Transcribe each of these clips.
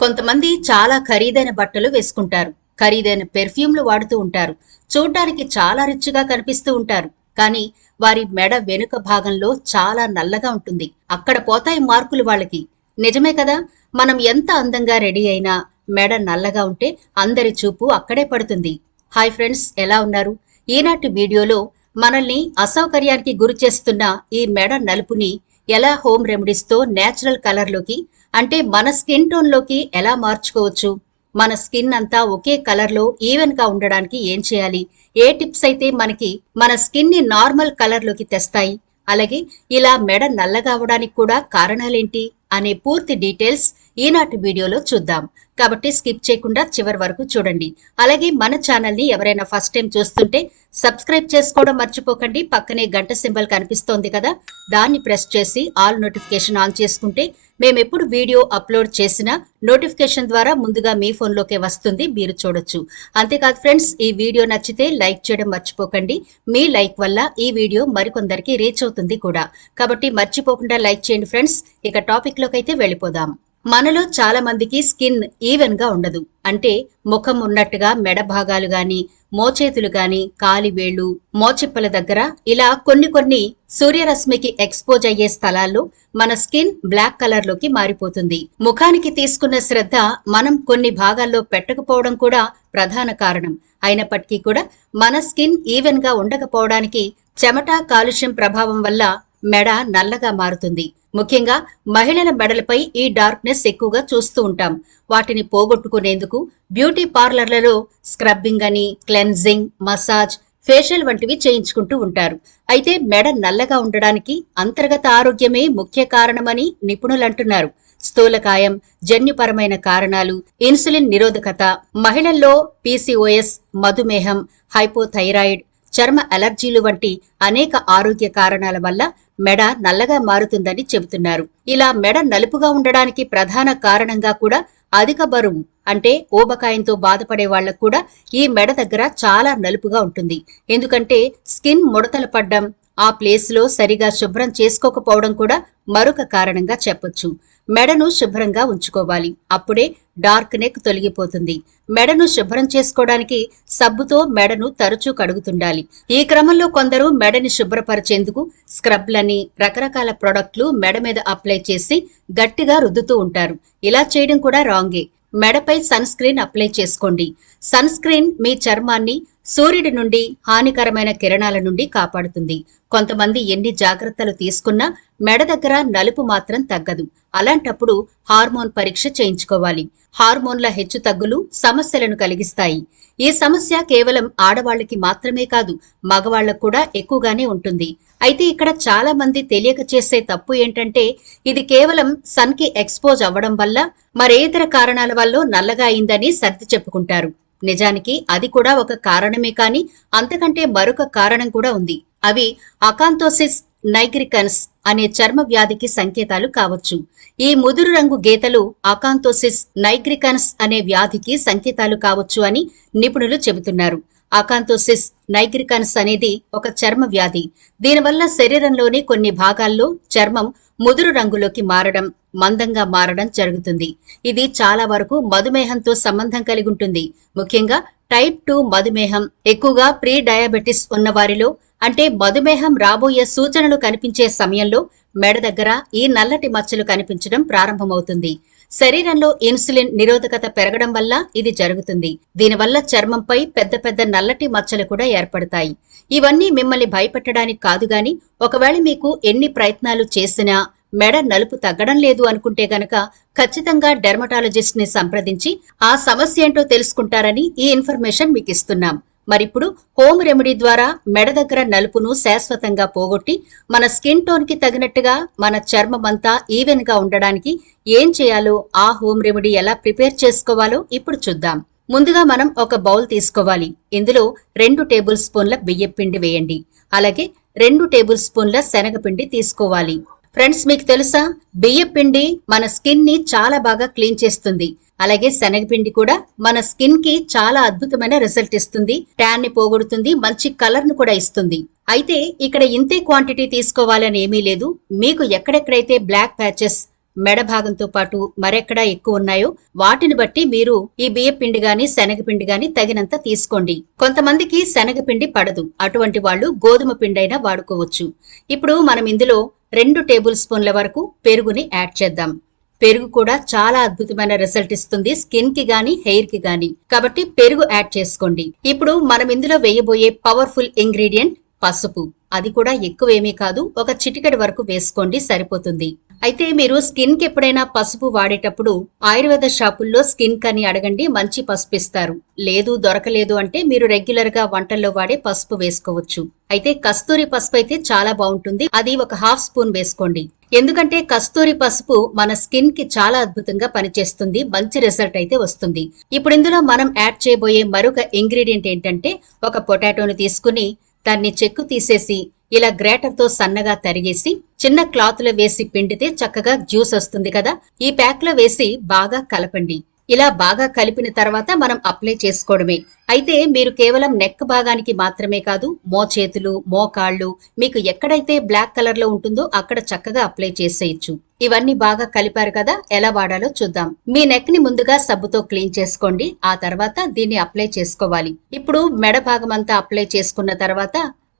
కొంతమంది చాలా ఖరీదైన బట్టలు వేసుకుంటారు. ఖరీదైన పెర్ఫ్యూమ్లు వాడుతూ ఉంటారు. చూడ్డానికి చాలా రిచ్గా కనిపిస్తూ ఉంటారు. కానీ వారి మెడ వెనుక భాగంలో చాలా నల్లగా ఉంటుంది. అక్కడ పోతాయి మార్కులు వాళ్ళకి. నిజమే కదా? మనం ఎంత అందంగా రెడీ అయినా మెడ నల్లగా ఉంటే అందరి చూపు అక్కడే పడుతుంది. హాయ్ ఫ్రెండ్స్ ఎలా ఉన్నారు? ఈనాటి వీడియోలో మనల్ని అసౌకర్యానికి గురి చేస్తున్న ఈ మెడ నలుపుని ఎలా హోమ్ రెమెడీస్తో నేచురల్ కలర్లోకి అంటే మన స్కిన్ టోన్లోకి ఎలా మార్చుకోవచ్చు? మన స్కిన్ అంతా ఒకే కలర్లో ఈవెన్గా ఉండడానికి ఏం చేయాలి? ఏ టిప్స్ అయితే మనకి మన స్కిన్ని నార్మల్ కలర్లోకి తెస్తాయి? అలాగే ఇలా మెడ నల్లగా అవడానికి కూడా కారణాలేంటి? అనే పూర్తి డీటెయిల్స్ ఈనాటి వీడియోలో చూద్దాం. కాబట్టి స్కిప్ చేయకుండా చివరి వరకు చూడండి. అలాగే మన ఛానల్ని ఎవరైనా ఫస్ట్ టైం చూస్తుంటే సబ్స్క్రైబ్ చేసుకోవడం మర్చిపోకండి. పక్కనే గంట సింబల్ కనిపిస్తోంది కదా దాన్ని ప్రెస్ చేసి ఆల్ నోటిఫికేషన్ ఆన్ చేసుకుంటే మేము ఎప్పుడు వీడియో అప్లోడ్ చేసినా నోటిఫికేషన్ ద్వారా ముందుగా మీ ఫోన్లోకే వస్తుంది మీరు చూడొచ్చు. అంతేకాదు ఫ్రెండ్స్ ఈ వీడియో నచ్చితే లైక్ చేయడం మర్చిపోకండి. మీ లైక్ వల్ల ఈ వీడియో మరికొందరికి రీచ్ అవుతుంది కూడా. కాబట్టి మర్చిపోకుండా లైక్ చేయండి ఫ్రెండ్స్. ఇక టాపిక్ అయితే వెళ్ళిపోదాం. మనలో చాలా మందికి స్కిన్ ఈవెన్గా ఉండదు. అంటే ముఖం ఉన్నట్టుగా మెడ భాగాలు గాని మోచేతులు గాని కాలి వేళ్ళు మోచిప్పల దగ్గర ఇలా కొన్ని కొన్ని సూర్యరశ్మికి ఎక్స్పోజ్ అయ్యే స్థలాల్లో మన స్కిన్ బ్లాక్ కలర్లోకి మారిపోతుంది. ముఖానికి తీసుకున్న శ్రద్ధ మనం కొన్ని భాగాల్లో పెట్టకపోవడం కూడా ప్రధాన కారణం. అయినప్పటికీ కూడా మన స్కిన్ ఈవెన్గా ఉండకపోవడానికి చెమట కాలుష్యం ప్రభావం వల్ల మెడ నల్లగా మారుతుంది. ముఖ్యంగా మహిళల మెడలపై ఈ డార్క్నెస్ ఎక్కువగా చూస్తూ ఉంటాం. వాటిని పోగొట్టుకునేందుకు బ్యూటీ పార్లర్లలో స్క్రబ్బింగ్ అని క్లెన్జింగ్ మసాజ్ ఫేషియల్ వంటివి చేయించుకుంటూ ఉంటారు. అయితే మెడ నల్లగా ఉండడానికి అంతర్గత ఆరోగ్యమే ముఖ్య కారణమని నిపుణులు అంటున్నారు. స్థూలకాయం జన్యుపరమైన కారణాలు ఇన్సులిన్ నిరోధకత మహిళల్లో పీసీఓఎస్ మధుమేహం హైపోథైరాయిడ్ చర్మ అలర్జీలు వంటి అనేక ఆరోగ్య కారణాల వల్ల మెడ నల్లగా మారుతుందని చెబుతున్నారు. ఇలా మెడ నలుపుగా ఉండడానికి ప్రధాన కారణంగా కూడా అధిక బరువు అంటే ఊబకాయంతో బాధపడే వాళ్ళకు కూడా ఈ మెడ దగ్గర చాలా నలుపుగా ఉంటుంది. ఎందుకంటే స్కిన్ ముడతలు పడ్డం ఆ ప్లేస్లో సరిగా శుభ్రం చేసుకోకపోవడం కూడా మరొక కారణంగా చెప్పొచ్చు. మెడను శుభ్రంగా ఉంచుకోవాలి. అప్పుడే డార్క్ నెక్ తొలగిపోతుంది. మెడను శుభ్రం చేసుకోవడానికి సబ్బుతో మెడను తరచూ కడుగుతుండాలి. ఈ క్రమంలో కొందరు మెడని శుభ్రపరిచేందుకు స్క్రబ్లని రకరకాల ప్రొడక్ట్లు మెడ మీద అప్లై చేసి గట్టిగా రుద్దుతూ ఉంటారు. ఇలా చేయడం కూడా రాంగే. మెడపై సన్ స్క్రీన్ అప్లై చేసుకోండి. సన్ స్క్రీన్ మీ చర్మాన్ని సూర్యుడి నుండి హానికరమైన కిరణాల నుండి కాపాడుతుంది. కొంతమంది ఎన్ని జాగ్రత్తలు తీసుకున్నా మెడ దగ్గర నలుపు మాత్రం తగ్గదు. అలాంటప్పుడు హార్మోన్ పరీక్ష చేయించుకోవాలి. హార్మోన్ల హెచ్చు తగ్గులు సమస్యలను కలిగిస్తాయి. ఈ సమస్య కేవలం ఆడవాళ్ళకి మాత్రమే కాదు మగవాళ్ళకు కూడా ఎక్కువగానే ఉంటుంది. అయితే ఇక్కడ చాలా మంది తెలియక చేసే తప్పు ఏంటంటే ఇది కేవలం సన్కి ఎక్స్పోజ్ అవ్వడం వల్ల మరే ఇతర కారణాల వల్ల నల్లగా అయిందని సర్ది చెప్పుకుంటారు. నిజానికి అది కూడా ఒక కారణమే కానీ అంతకంటే మరొక కారణం కూడా ఉంది. అవి అకాంతోసిస్ నైగ్రికన్స్ అనే చర్మ వ్యాధికి సంకేతాలు కావచ్చు. ఈ ముదురు రంగు గీతలు అకాంతోసిస్ నైగ్రికన్స్ అనే వ్యాధికి సంకేతాలు కావచ్చు అని నిపుణులు చెబుతున్నారు. అకాంతోసిస్ నైగ్రికన్స్ అనేది ఒక చర్మ వ్యాధి. దీనివల్ల శరీరంలోని కొన్ని భాగాల్లో చర్మం ముదురు రంగులోకి మారడం మందంగా మారడం జరుగుతుంది. ఇది చాలా వరకు మధుమేహంతో సంబంధం కలిగి ఉంటుంది. ముఖ్యంగా టైప్ టూ మధుమేహం ఎక్కువగా ప్రీ డయాబెటిస్ ఉన్న వారిలో అంటే మధుమేహం రాబోయే సూచనలు కనిపించే సమయంలో మెడ దగ్గర ఈ నల్లటి మచ్చలు కనిపించడం ప్రారంభమవుతుంది. శరీరంలో ఇన్సులిన్ నిరోధకత పెరగడం వల్ల ఇది జరుగుతుంది. దీనివల్ల చర్మంపై పెద్ద పెద్ద నల్లటి మచ్చలు కూడా ఏర్పడతాయి. ఇవన్నీ మిమ్మల్ని భయపెట్టడానికి కాదు గాని ఒకవేళ మీకు ఎన్ని ప్రయత్నాలు చేసినా మెడ నలుపు తగ్గడం లేదు అనుకుంటే గనక ఖచ్చితంగా డెర్మటాలజిస్ట్ని సంప్రదించి ఆ సమస్య ఏంటో తెలుసుకుంటారని ఈ ఇన్ఫర్మేషన్ మీకు ఇస్తున్నాం. మరిప్పుడు హోమ్ రెమెడీ ద్వారా మెడ దగ్గర నలుపును శాశ్వతంగా పోగొట్టి మన స్కిన్ టోన్కి తగినట్టుగా మన చర్మం అంతా ఈవెన్గా ఉండడానికి ఏం చేయాలో ఆ హోమ్ రెమెడీ ఎలా ప్రిపేర్ చేసుకోవాలో ఇప్పుడు చూద్దాం. ముందుగా మనం ఒక బౌల్ తీసుకోవాలి. ఇందులో రెండు టేబుల్ స్పూన్ల బియ్యపిండి వేయండి. అలాగే రెండు టేబుల్ స్పూన్ల శనగపిండి తీసుకోవాలి. ఫ్రెండ్స్ మీకు తెలుసా? బియ్యం పిండి మన స్కిన్ని చాలా బాగా క్లీన్ చేస్తుంది. అలాగే శనగపిండి కూడా మన స్కిన్కి చాలా అద్భుతమైన రిజల్ట్ ఇస్తుంది. ట్యాన్ని పోగొడుతుంది మంచి కలర్ను కూడా ఇస్తుంది. అయితే ఇక్కడ ఇంతే క్వాంటిటీ తీసుకోవాలని ఏమీ లేదు. మీకు ఎక్కడెక్కడైతే బ్లాక్ ప్యాచెస్ మెడ భాగంతో పాటు మరెక్కడా ఎక్కువ ఉన్నాయో వాటిని బట్టి మీరు ఈ బియ్యపిండి గాని శనగపిండి గాని తగినంత తీసుకోండి. కొంతమందికి శనగపిండి పడదు. అటువంటి వాళ్ళు గోధుమ పిండి అయినా వాడుకోవచ్చు. ఇప్పుడు మనం ఇందులో రెండు టేబుల్ స్పూన్ల వరకు పెరుగుని యాడ్ చేద్దాం. పెరుగు కూడా చాలా అద్భుతమైన రిజల్ట్ ఇస్తుంది స్కిన్కి గాని హెయిర్కి గాని. కాబట్టి పెరుగు యాడ్ చేసుకోండి. ఇప్పుడు మనం ఇందులో వేయబోయే పవర్ఫుల్ ఇంగ్రీడియంట్ పసుపు. అది కూడా ఎక్కువేమీ కాదు ఒక చిటికెడు వరకు వేసుకోండి సరిపోతుంది. అయితే మీరు స్కిన్కి ఎప్పుడైనా పసుపు వాడేటప్పుడు ఆయుర్వేద షాపుల్లో స్కిన్ కని అడగండి మంచి పసుపు ఇస్తారు లేదు దొరకలేదు అంటే మీరు రెగ్యులర్గా వంటల్లో వాడే పసుపు వేసుకోవచ్చు. అయితే కస్తూరి పసుపు అయితే చాలా బాగుంటుంది. అది ఒక హాఫ్ స్పూన్ వేసుకోండి. ఎందుకంటే కస్తూరి పసుపు మన స్కిన్కి చాలా అద్భుతంగా పనిచేస్తుంది. మంచి రిజల్ట్ అయితే వస్తుంది. ఇప్పుడు ఇందులో మనం యాడ్ చేయబోయే మరొక ఇంగ్రీడియంట్ ఏంటంటే ఒక పొటాటోని తీసుకుని దాన్ని చెక్కు తీసేసి ఇలా గ్రేటర్తో సన్నగా తరిగేసి చిన్న క్లాత్లో వేసి పిండితే చక్కగా జ్యూస్ వస్తుంది కదా. ఈ ప్యాక్లో వేసి బాగా కలపండి. ఇలా బాగా కలిపిన తర్వాత మనం అప్లై చేసుకోవడమే. అయితే మీరు కేవలం నెక్ భాగానికి మాత్రమే కాదు మోచేతులు మోకాళ్ళు మీకు ఎక్కడైతే బ్లాక్ కలర్లో ఉంటుందో అక్కడ చక్కగా అప్లై చేసేయచ్చు. ఇవన్నీ బాగా కలిపారు కదా ఎలా వాడాలో చూద్దాం. మీ నెక్ని ముందుగా సబ్బుతో క్లీన్ చేసుకోండి ఆ తర్వాత దీన్ని అప్లై చేసుకోవాలి. ఇప్పుడు మెడ భాగం అంతా అప్లై చేసుకున్న తర్వాత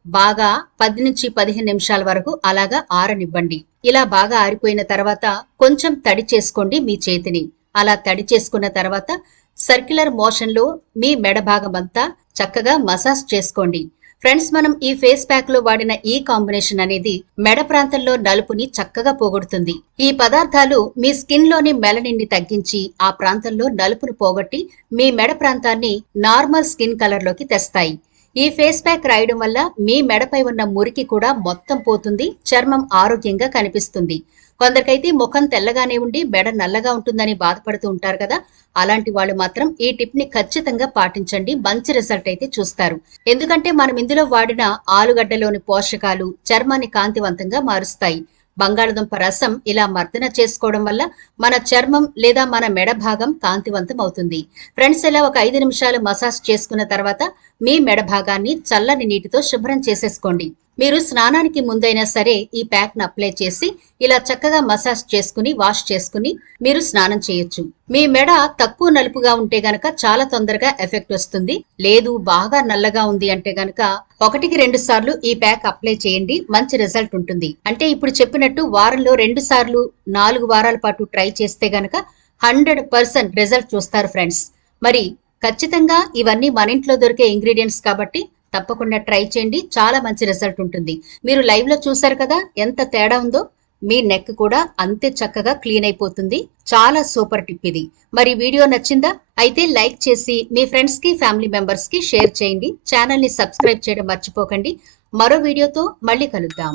బాగా పది నుంచి పదిహేను నిమిషాల వరకు అలాగా ఆరనివ్వండి. ఇలా బాగా ఆరిపోయిన తర్వాత కొంచెం తడి చేసుకోండి మీ చేతిని. అలా తడి చేసుకున్న తర్వాత సర్క్యులర్ మోషన్లో మీ మెడ భాగం అంతా చక్కగా మసాజ్ చేసుకోండి. ఫ్రెండ్స్ మనం ఈ ఫేస్ ప్యాక్లో వాడిన ఈ కాంబినేషన్ అనేది మెడ ప్రాంతంలో నలుపుని చక్కగా పోగొడుతుంది. ఈ పదార్థాలు మీ స్కిన్లోని మెలనిన్ని తగ్గించి ఆ ప్రాంతంలో నలుపును పోగొట్టి మీ మెడ ప్రాంతాన్ని నార్మల్ స్కిన్ కలర్లోకి తెస్తాయి. ఈ ఫేస్ ప్యాక్ రాయడం వల్ల మీ మెడపై ఉన్న మురికి కూడా మొత్తం పోతుంది చర్మం ఆరోగ్యంగా కనిపిస్తుంది. కొందరికైతే ముఖం తెల్లగానే ఉండి మెడ నల్లగా ఉంటుందని బాధపడుతూ ఉంటారు కదా అలాంటి వాళ్ళు మాత్రం ఈ టిప్ని ఖచ్చితంగా పాటించండి మంచి రిజల్ట్ అయితే చూస్తారు. ఎందుకంటే మనం ఇందులో వాడిన ఆలుగడ్డలోని పోషకాలు చర్మాన్ని కాంతివంతంగా మారుస్తాయి. బంగాళదుంప రసం ఇలా మర్దన చేసుకోవడం వల్ల మన చర్మం లేదా మన మెడ భాగం కాంతివంతం అవుతుంది ఫ్రెండ్స్ ఇలా ఒక ఐదు నిమిషాలు మసాజ్ చేసుకున్న తర్వాత మీ మెడ భాగాన్ని చల్లని నీటితో శుభ్రం చేసేసుకోండి. మీరు స్నానానికి ముందైనా సరే ఈ ప్యాక్ను అప్లై చేసి ఇలా చక్కగా మసాజ్ చేసుకుని వాష్ చేసుకుని మీరు స్నానం చేయొచ్చు. మీ మెడ తక్కువ నలుపుగా ఉంటే గనక చాలా తొందరగా ఎఫెక్ట్ వస్తుంది. లేదు బాగా నల్లగా ఉంది అంటే గనక ఒకటికి రెండు సార్లు ఈ ప్యాక్ అప్లై చేయండి. మంచి రిజల్ట్ ఉంటుంది. అంటే ఇప్పుడు చెప్పినట్టు వారంలో రెండు సార్లు నాలుగు వారాల పాటు ట్రై చేస్తే గనక హండ్రెడ్ పర్సెంట్ రిజల్ట్ చూస్తారు ఫ్రెండ్స్. మరి ఖచ్చితంగా ఇవన్నీ మన ఇంట్లో దొరికే ఇంగ్రీడియంట్స్ కాబట్టి తప్పకుండా ట్రై చేయండి. చాలా మంచి రిజల్ట్ ఉంటుంది. మీరు లైవ్లో చూసారు కదా ఎంత తేడా ఉందో? మీ నెక్ కూడా అంతే చక్కగా క్లీన్ అయిపోతుంది. చాలా సూపర్ టిప్ ఇది. మరి వీడియో నచ్చిందా? అయితే లైక్ చేసి మీ ఫ్రెండ్స్కి ఫ్యామిలీ మెంబర్స్కి షేర్ చేయండి. ఛానల్ని సబ్స్క్రైబ్ చేయడం మర్చిపోకండి. మరో వీడియోతో మళ్ళీ కలుద్దాం.